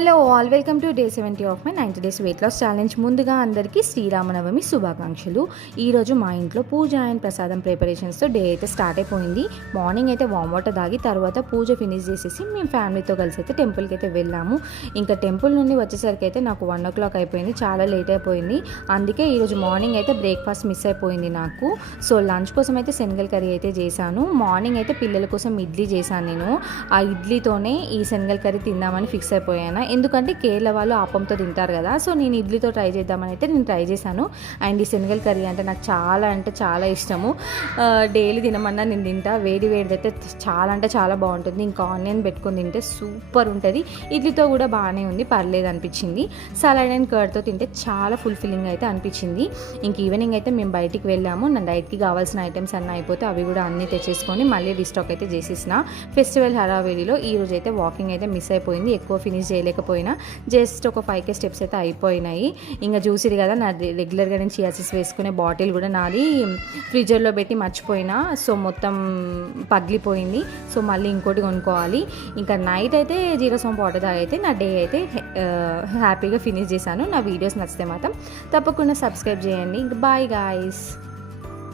Hello all welcome to day 70 of my 90 days weight loss challenge. ముందుగా అందరికీ శ్రీరామనవమి శుభాకాంక్షలు. ఈరోజు మా ఇంట్లో పూజ అండ్ ప్రసాదం ప్రిపరేషన్స్తో డే అయితే స్టార్ట్ అయిపోయింది. మార్నింగ్ అయితే వామ్ వాటర్ తాగి తర్వాత పూజ ఫినిష్ చేసేసి మేము ఫ్యామిలీతో కలిసి అయితే టెంపుల్కి అయితే వెళ్ళాము. ఇంకా టెంపుల్ నుండి వచ్చేసరికి అయితే నాకు 1 o'clock అయిపోయింది, చాలా లేట్ అయిపోయింది. అందుకే ఈరోజు మార్నింగ్ అయితే బ్రేక్ఫాస్ట్ మిస్ అయిపోయింది నాకు. సో లంచ్ కోసం అయితే శనగల కర్రీ అయితే చేశాను. మార్నింగ్ అయితే పిల్లల కోసం ఇడ్లీ చేశాను. నేను ఆ ఇడ్లీతోనే ఈ శనగల కర్రీ తిందామని ఫిక్స్ అయిపోయాను. ఎందుకంటే కేరళ వాళ్ళు ఆపంతో తింటారు కదా, సో నేను ఇడ్లీతో ట్రై చేద్దామని అయితే నేను ట్రై చేశాను. అండ్ ఈ శనగల కర్రీ అంటే నాకు చాలా అంటే చాలా ఇష్టము. డైలీ తినమన్నా నేను తింటా. వేడి వేడిదైతే చాలా అంటే చాలా బాగుంటుంది. ఇంకా ఆనియన్ పెట్టుకొని తింటే సూపర్ ఉంటుంది. ఇడ్లీతో కూడా బాగానే ఉంది, పర్లేదు అనిపించింది. సలాడ్ అండ్ కర్డ్తో తింటే చాలా ఫుల్ఫిల్లింగ్ అయితే అనిపించింది. ఇంక ఈవినింగ్ అయితే మేము బయటికి వెళ్ళాము. నా డైట్కి కావాల్సిన ఐటమ్స్ అన్నీ అయిపోతే అవి కూడా అన్నీ తెచ్చేసుకొని మళ్ళీ రీస్టాక్ అయితే చేసేసిన. ఫెస్టివల్ హడావిడిలో ఈరోజు అయితే వాకింగ్ అయితే మిస్ అయిపోయింది, ఎక్కువ ఫినిష్ చేయలేకపోయినా జస్ట్ ఒక 5K స్టెప్స్ అయితే అయిపోయినాయి. ఇంకా చూసిరు కదా, నా రెగ్యులర్గా నేను చియాసిస్ వేసుకునే బాటిల్ కూడా నాది ఫ్రిడ్జర్లో పెట్టి మర్చిపోయినా, సో మొత్తం పగిలిపోయింది. సో మళ్ళీ ఇంకోటి కొనుక్కోవాలి. ఇంకా నైట్ అయితే జీరో వాటర్ తాగైతే నా డే అయితే హ్యాపీగా ఫినిష్ చేశాను. నా వీడియోస్ నచ్చితే మాత్రం తప్పకుండా సబ్స్క్రైబ్ చేయండి. Bye guys.